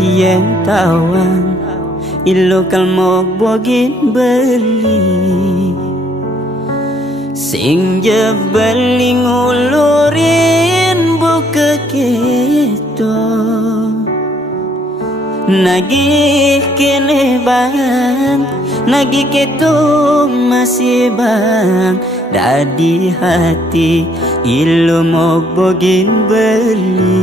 yen tawang ilo kalmog bogin beli sing jebeling ulurin buka keto nagih kene bang nagih keto masih bang dadi hati ilo mog bogin beli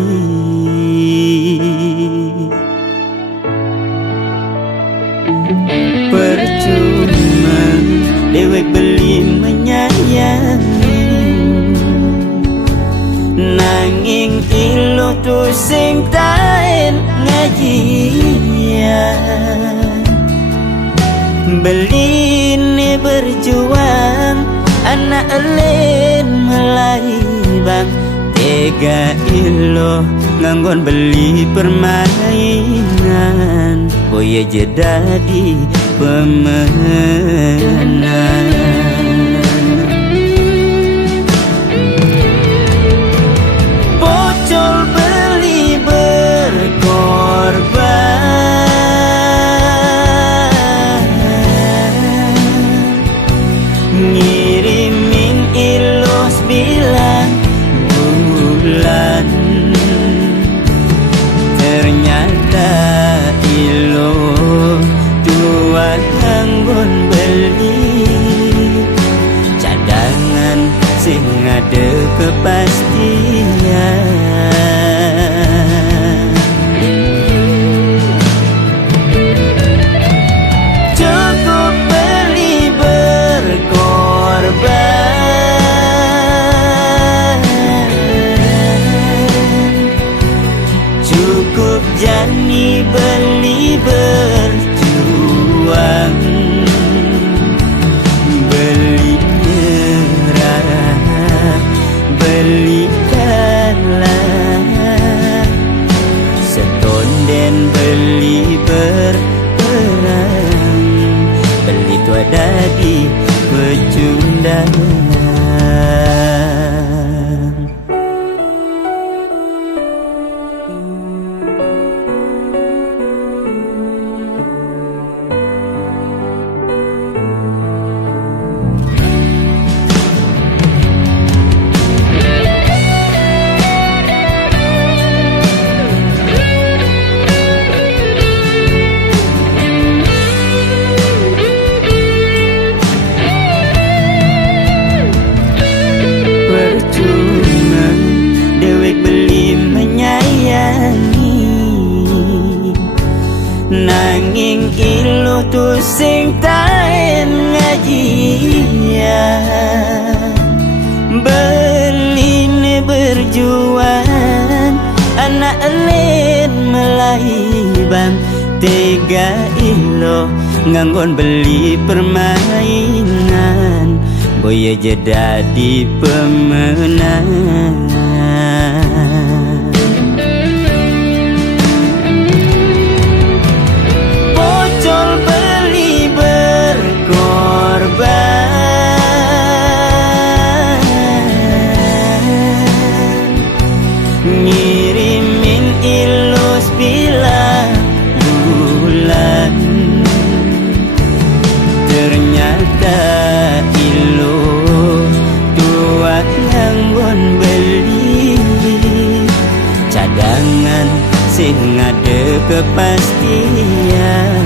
percuma dewek beli menyayangi nanging ilo tu sing taen ngajian beli ne berjuang anak elen melai bang tega ilo nganggon beli permainan boya jadi pemenang bocol beli berkorban ngirimin ilos bilang bulan ternyata ilo dua nganggon beli cadangan sing ada kepastian cukup beli berkorban cukup jani beli berjuang beli nyerah beli kalah setonden beli berperang beli tua dadi pecundang nanging ilo tu sing taen ngajian beli ne berjuang anak elen melahibang tega ilo nganggon beli permainan boya jadi pemenang ngirimin ilus bilang bulan ternyata ilo tua nganggon beli cadangan sing ada kepastian